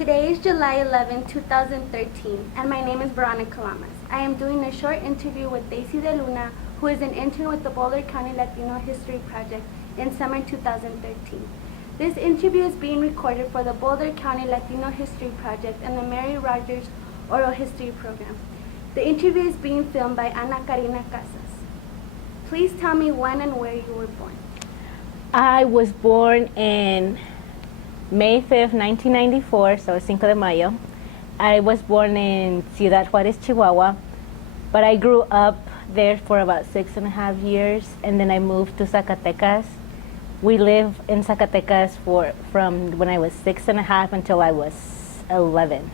Today is July 11, 2013, and my name is Veronica Lamas. I am doing a short interview with Deisy DeLuna, who is an intern with the Boulder County Latino History Project in summer 2013. This interview is being recorded for the Boulder County Latino History Project and the Mary Rogers Oral History Program. The interview is being filmed by Ana Karina Casas. Please tell me when and where you were born. I was born in May 5th, 1994, so Cinco de Mayo. I was born in Ciudad Juárez, Chihuahua, but I grew up there for about 6.5 years, and then I moved to Zacatecas. We lived in Zacatecas from when I was 6.5 until I was 11.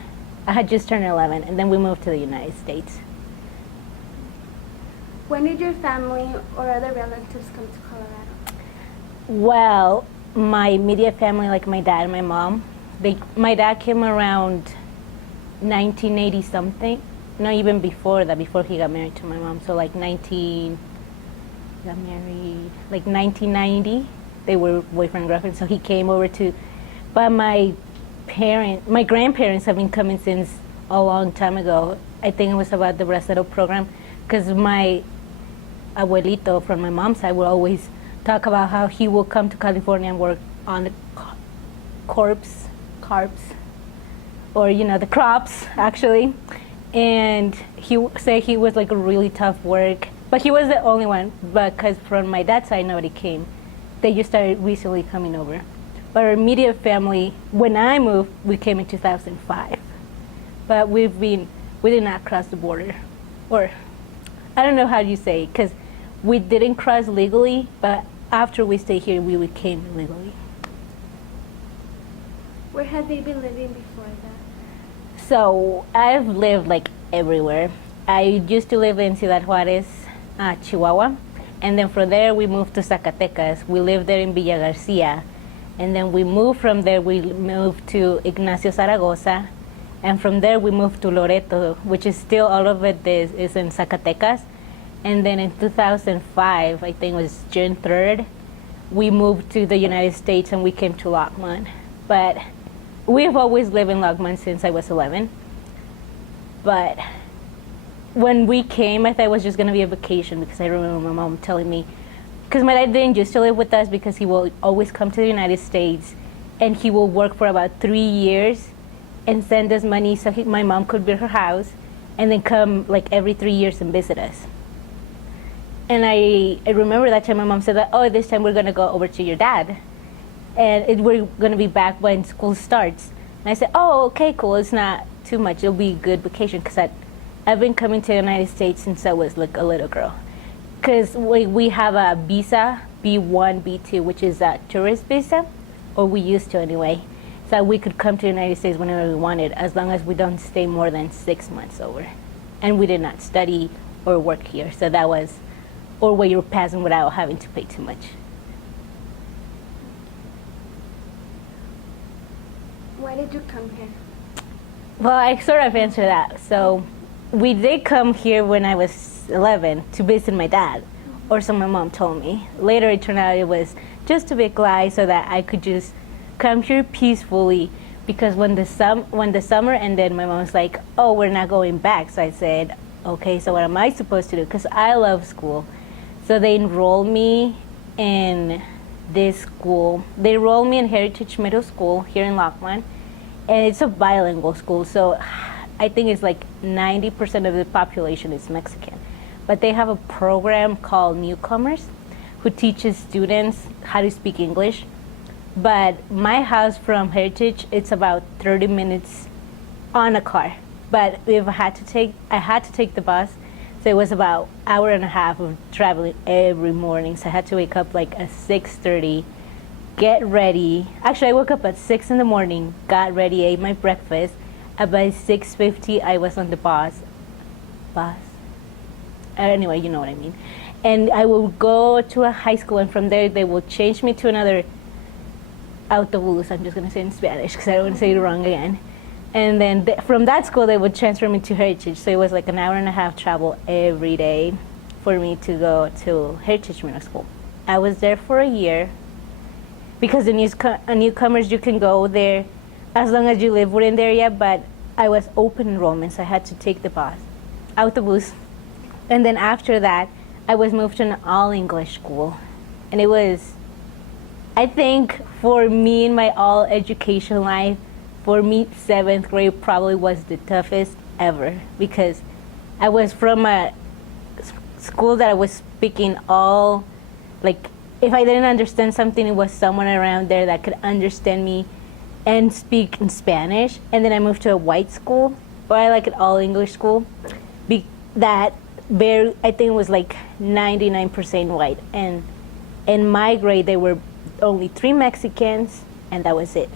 I had just turned 11, and then we moved to the United States. When did your family or other relatives come to Colorado? Well, my immediate family, like my dad and my mom, my dad came around 1980 something. No, even before that, before he got married to my mom. So like 1990, they were boyfriend and girlfriend. So he came over but my grandparents have been coming since a long time ago. I think it was about the ASSETT program, because my abuelito from my mom's side would always talk about how he will come to California and work on the crops, or the crops actually. And he said he was like a really tough work, but he was the only one, because from my dad's side nobody came. They just started recently coming over. But our immediate family, when I moved, we came in 2005. But we did not cross the border, or I don't know how you say, because we didn't cross legally, but after we stayed here, we came legally. Where had they been living before that? So I've lived like everywhere. I used to live in Ciudad Juárez, Chihuahua, and then from there we moved to Zacatecas. We lived there in Villa Garcia, and then we moved from there. We moved to Ignacio Zaragoza, and from there we moved to Loreto, which is still all of it is in Zacatecas. And then in 2005, I think it was June 3rd, we moved to the United States and we came to Longmont. But we've always lived in Longmont since I was 11. But when we came, I thought it was just going to be a vacation, because I remember my mom telling me, because my dad didn't used to live with us, because he will always come to the United States and he will work for about 3 years and send us money so my mom could build her house and then come like every 3 years and visit us. And I remember that time my mom said that, oh, this time we're going to go over to your dad. And we're going to be back when school starts. And I said, oh, okay, cool. It's not too much. It'll be a good vacation, because I've been coming to the United States since I was like a little girl. Because we have a visa, B1, B2, which is a tourist visa, or we used to anyway. So we could come to the United States whenever we wanted, as long as we don't stay more than 6 months over. And we did not study or work here. So that was, or where you're passing without having to pay too much. Why did you come here? Well, I sort of answered that. So we did come here when I was 11 to visit my dad, or so my mom told me. Later it turned out it was just a big lie, so that I could just come here peacefully, because when the summer ended, my mom was like, oh, we're not going back. So I said, okay, so what am I supposed to do? Because I love school. So they enrolled me in this school. They enrolled me in Heritage Middle School here in Longmont, and it's a bilingual school. So I think it's like 90% of the population is Mexican. But they have a program called Newcomers, who teaches students how to speak English. But my house from Heritage, it's about 30 minutes on a car. But if I had to take the bus. So it was about an hour and a half of traveling every morning. So I had to wake up like at 6:30, get ready. Actually, I woke up at 6 in the morning, got ready, ate my breakfast. About 6:50, I was on the bus. Anyway, you know what I mean. And I will go to a high school, and from there they will change me to another autobus. I'm just going to say it in Spanish because I don't want to say it wrong again. And then from that school, they would transfer me to Heritage. So it was like an hour and a half travel every day for me to go to Heritage Middle School. I was there for a year, because the newcomers, you can go there as long as you live within the area, but I was open enrollment, so I had to take the bus, autobus. And then after that, I was moved to an all-English school. And it was, I think, for me in my all education life, for me, 7th grade probably was the toughest ever, because I was from a school that I was speaking all, like, if I didn't understand something, it was someone around there that could understand me and speak in Spanish. And then I moved to a white school, or I like an all English school, that I think it was like 99% white. And in my grade, there were only 3 Mexicans, and that was it.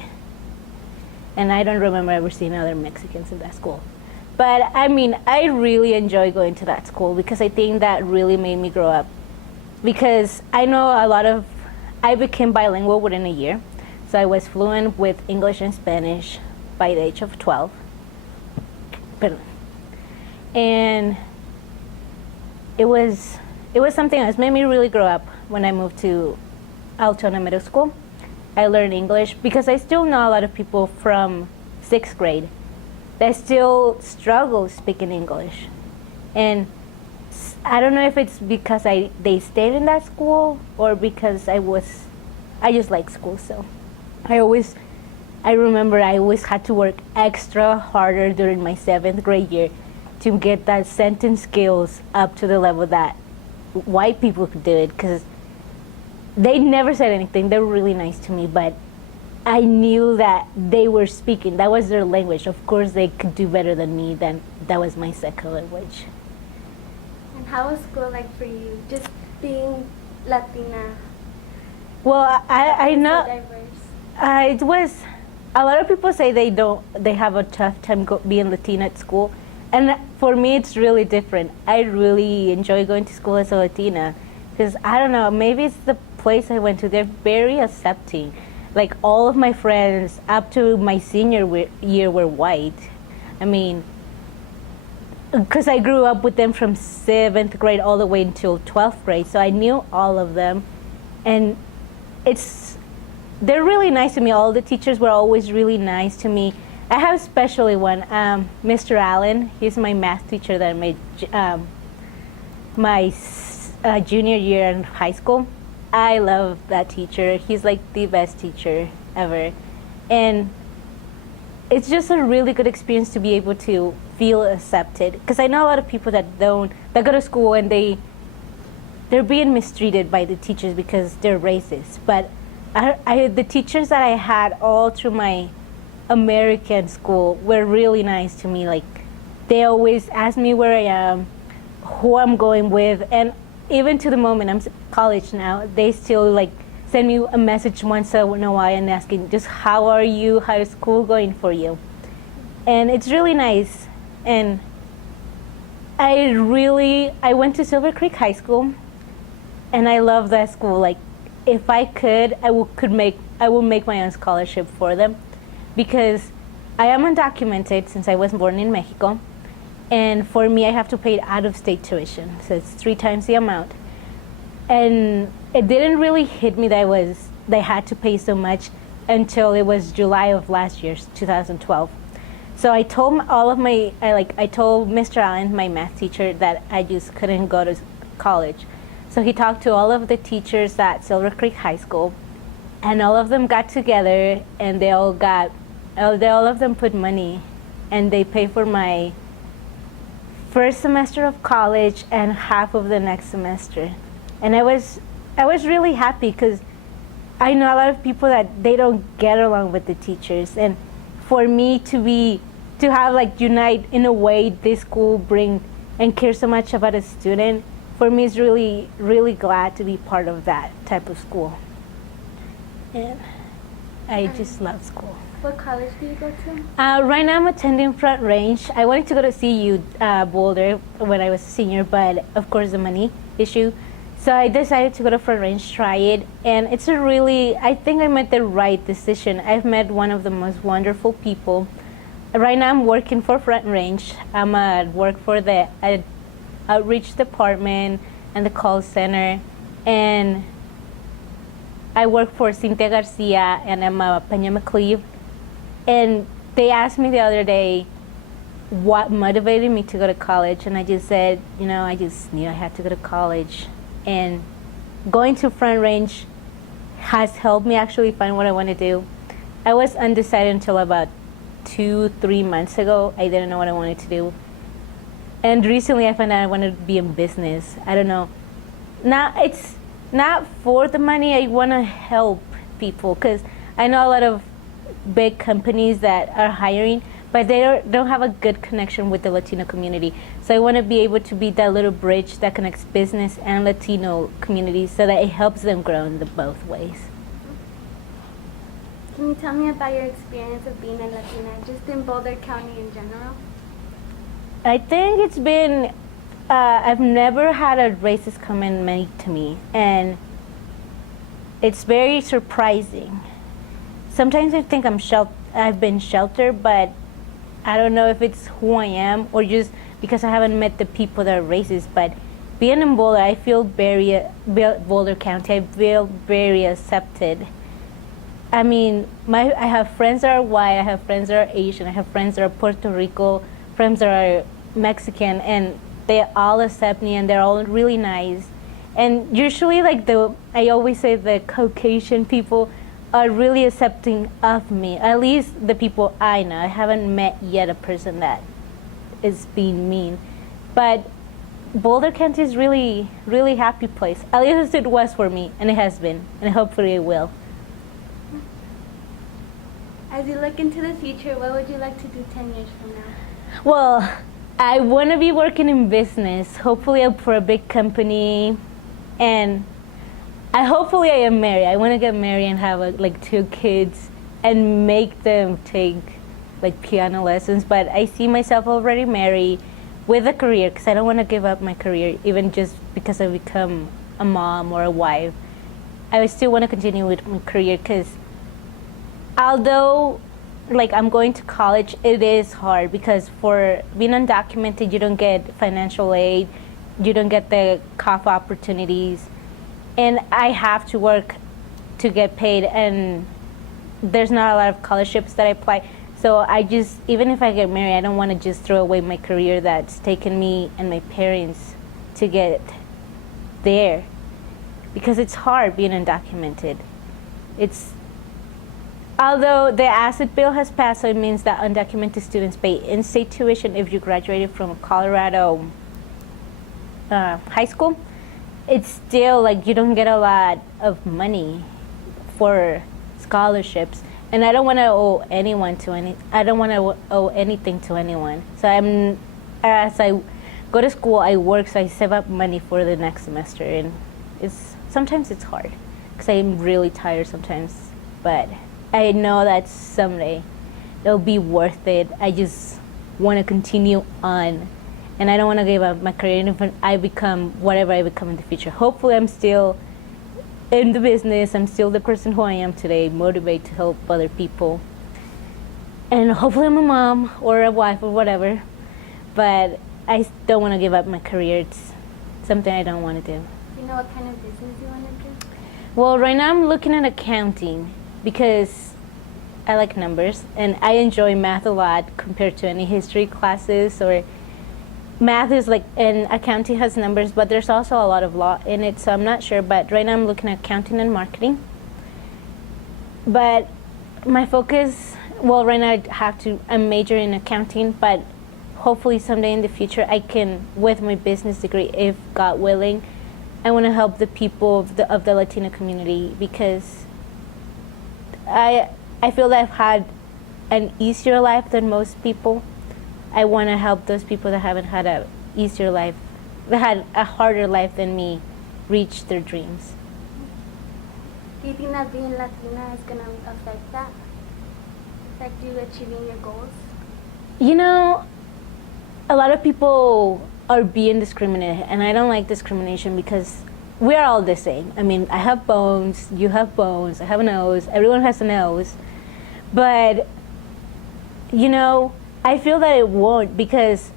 And I don't remember ever seeing other Mexicans in that school. But I mean, I really enjoy going to that school because I think that really made me grow up. Because I know I became bilingual within a year. So I was fluent with English and Spanish by the age of 12. And it was something that made me really grow up when I moved to Altona Middle School. I learned English because I still know a lot of people from 6th grade that still struggle speaking English. And I don't know if it's because they stayed in that school or because I just like school. So I remember I always had to work extra harder during my 7th grade year to get that sentence skills up to the level that white people could do it, because they never said anything. They were really nice to me, but I knew that they were speaking. That was their language. Of course, they could do better than me. Then that was my second language. And how was school like for you, just being Latina? Well, I know So diverse. it was. A lot of people say they have a tough time being Latina at school, and for me, it's really different. I really enjoy going to school as a Latina, because I don't know. Maybe it's the place I went to. They're very accepting. Like, all of my friends up to my senior year were white. I mean, because I grew up with them from 7th grade all the way until 12th grade, so I knew all of them. And they're really nice to me. All the teachers were always really nice to me. I have especially one, Mr. Allen. He's my math teacher that made my junior year in high school. I love that teacher. He's like the best teacher ever. And it's just a really good experience to be able to feel accepted. Because I know a lot of people that go to school and they're being mistreated by the teachers because they're racist. But the teachers that I had all through my American school were really nice to me. Like, they always ask me where I am, who I'm going with, and even to the moment, I'm in college now, they still like send me a message once in a while and asking just how are you, how is school going for you? And it's really nice. And I went to Silver Creek High School, and I love that school. Like, if I could, I will make my own scholarship for them, because I am undocumented since I was born in Mexico. And for me, I have to pay out-of-state tuition, so it's 3 times the amount. And it didn't really hit me that they had to pay so much until it was July of last year, 2012. So I told I told Mr. Allen, my math teacher, that I just couldn't go to college. So he talked to all of the teachers at Silver Creek High School, and all of them got together, and all of them put money, and they paid for my first semester of college and half of the next semester. And I was really happy, because I know a lot of people that they don't get along with the teachers, and for me to have like unite in a way this school bring and care so much about a student, for me is really, really glad to be part of that type of school. And I just love school. What college do you go to? Right now I'm attending Front Range. I wanted to go to CU Boulder when I was a senior, but of course the money issue. So I decided to go to Front Range, try it, and I think I made the right decision. I've met one of the most wonderful people. Right now I'm working for Front Range. I'm at work for the outreach department and the call center, and I work for Cynthia Garcia, and I'm a Peña McCleve. And they asked me the other day what motivated me to go to college, and I just said, I just knew I had to go to college. And going to Front Range has helped me actually find what I want to do. I was undecided until about 2-3 months ago. I didn't know what I wanted to do. And recently I found out I wanted to be in business. I don't know. Now, it's not for the money. I want to help people because I know a lot of big companies that are hiring, but they don't have a good connection with the Latino community. So I want to be able to be that little bridge that connects business and Latino communities so that it helps them grow in both ways. Can you tell me about your experience of being a Latina, just in Boulder County in general? I think it's been, I've never had a racist comment made to me, and it's very surprising. Sometimes I think I've been sheltered, but I don't know if it's who I am or just because I haven't met the people that are racist. But being in Boulder, I feel Boulder County, I feel very accepted. I mean, I have friends that are white, I have friends that are Asian, I have friends that are Puerto Rico, friends that are Mexican, and they all accept me and they're all really nice. And usually, I always say the Caucasian people are really accepting of me, at least the people I know. I haven't met yet a person that is being mean. But Boulder County is really, really happy place. At least it was for me, and it has been, and hopefully it will. As you look into the future, what would you like to do 10 years from now? Well, I want to be working in business, hopefully for a big company, and hopefully I am married. I want to get married and have 2 kids and make them take piano lessons. But I see myself already married with a career because I don't want to give up my career even just because I become a mom or a wife. I still want to continue with my career because although I'm going to college, it is hard because for being undocumented, you don't get financial aid, you don't get the COP opportunities, and I have to work to get paid, and there's not a lot of scholarships that I apply. So even if I get married, I don't want to just throw away my career that's taken me and my parents to get there because it's hard being undocumented. Although the ASSETT bill has passed, so it means that undocumented students pay in-state tuition if you graduated from Colorado high school. It's still you don't get a lot of money for scholarships, and I don't want to owe I don't want to owe anything to anyone. So as I go to school, I work, so I save up money for the next semester, and sometimes it's hard because I'm really tired sometimes, but I know that someday it'll be worth it. I just want to continue on, and I don't want to give up my career if I become whatever I become in the future. Hopefully I'm still in the business. I'm still the person who I am today, motivated to help other people. And hopefully I'm a mom or a wife or whatever, but I don't want to give up my career. It's something I don't want to do. Do you know what kind of business you want to do? Well, right now I'm looking at accounting because I like numbers and I enjoy math a lot compared to any history classes, or math is and accounting has numbers, but there's also a lot of law in it, so I'm not sure. But right now I'm looking at accounting and marketing. But my focus, right now I'm majoring in accounting, but hopefully someday in the future I can, with my business degree, if God willing, I want to help the people of the Latino community because I feel that I've had an easier life than most people. I want to help those people that haven't had an easier life, that had a harder life than me, reach their dreams. Do you think that being Latina is going to affect that? Affect you achieving your goals? A lot of people are being discriminated, and I don't like discrimination because we are all the same. I mean, I have bones, you have bones, I have a nose, everyone has a nose. But, I feel that it won't because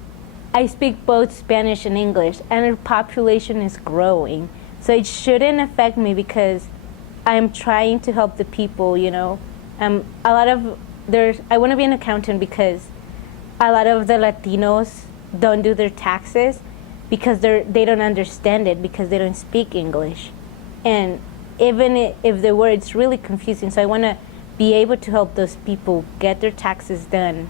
I speak both Spanish and English, and our population is growing. So it shouldn't affect me because I'm trying to help the people, A lot of I want to be an accountant because a lot of the Latinos don't do their taxes because they don't understand it because they don't speak English. And even if they were, it's really confusing. So I want to be able to help those people get their taxes done.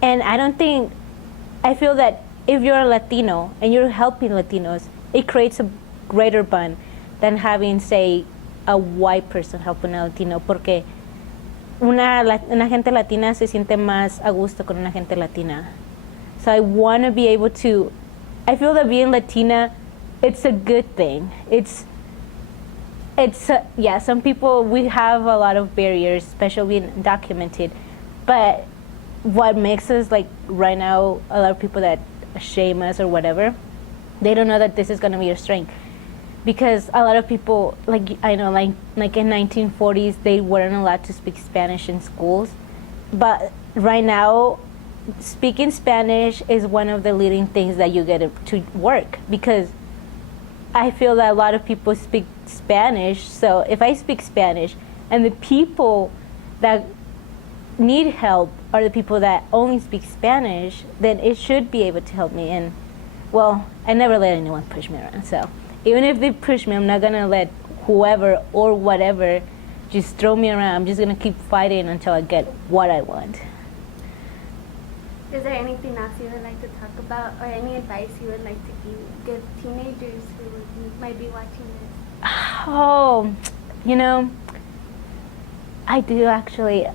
And I feel that if you're a Latino and you're helping Latinos, it creates a greater bond than having, say, a white person helping a Latino, porque una gente latina se siente más a gusto con una gente latina. So I want to be able to, I feel that being Latina, it's a good thing. Yeah, some people, we have a lot of barriers, especially being undocumented, but what makes us, like right now, a lot of people that shame us or whatever, they don't know that this is going to be your strength. Because a lot of people, like I know, like in 1940s, they weren't allowed to speak Spanish in schools. But right now, speaking Spanish is one of the leading things that you get to work. Because I feel that a lot of people speak Spanish. So if I speak Spanish and the people that need help are the people that only speak Spanish, then it should be able to help me. And well, I never let anyone push me around. So even if they push me, I'm not gonna let whoever or whatever just throw me around. I'm just gonna keep fighting until I get what I want. Is there anything else you would like to talk about, or any advice you would like to give teenagers who might be watching this? Oh, I do actually.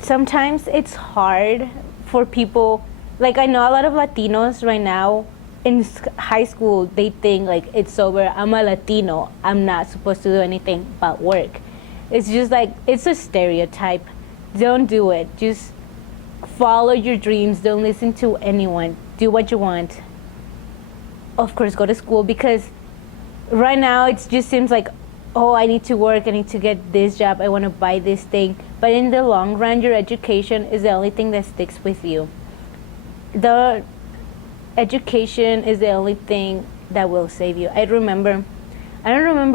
Sometimes it's hard for people, like I know a lot of Latinos right now in high school, they think like it's over, I'm a Latino, I'm not supposed to do anything but work. It's just like, it's a stereotype. Don't do it. Just follow your dreams. Don't listen to anyone. Do what you want. Of course, go to school, because right now it just seems like, oh, I need to work, I need to get this job, I want to buy this thing. But in the long run, your education is the only thing that sticks with you. The education is the only thing that will save you. I don't remember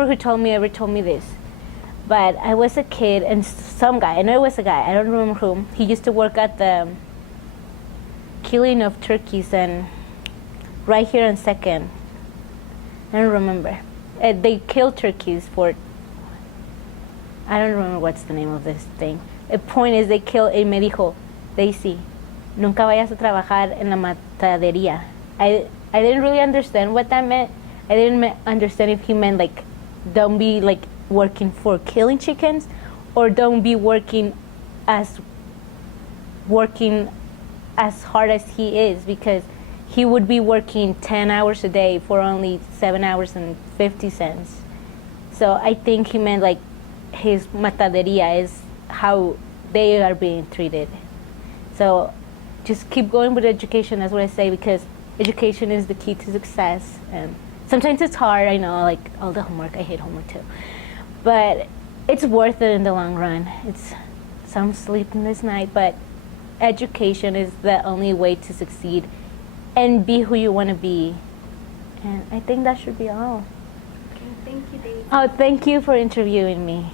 who ever told me this, but I was a kid and some guy, I know it was a guy, I don't remember whom, he used to work at the killing of turkeys and right here on 2nd. I don't remember. They kill turkeys for, I don't remember what's the name of this thing. The point is, they kill, y me dijo, Deisy, nunca vayas a trabajar en la matadería. I didn't really understand what that meant. I didn't understand if he meant like, don't be like working for killing chickens, or don't be working as hard as he is, because he would be working 10 hours a day for only 7 hours and 50 cents. So I think he meant like his matadería is how they are being treated. So just keep going with education, that's what I say, because education is the key to success. And sometimes it's hard, I know, like all the homework, I hate homework too. But it's worth it in the long run. It's some sleepless night, but education is the only way to succeed and be who you want to be. And I think that should be all. Okay, thank you, Daisy. Oh, thank you for interviewing me.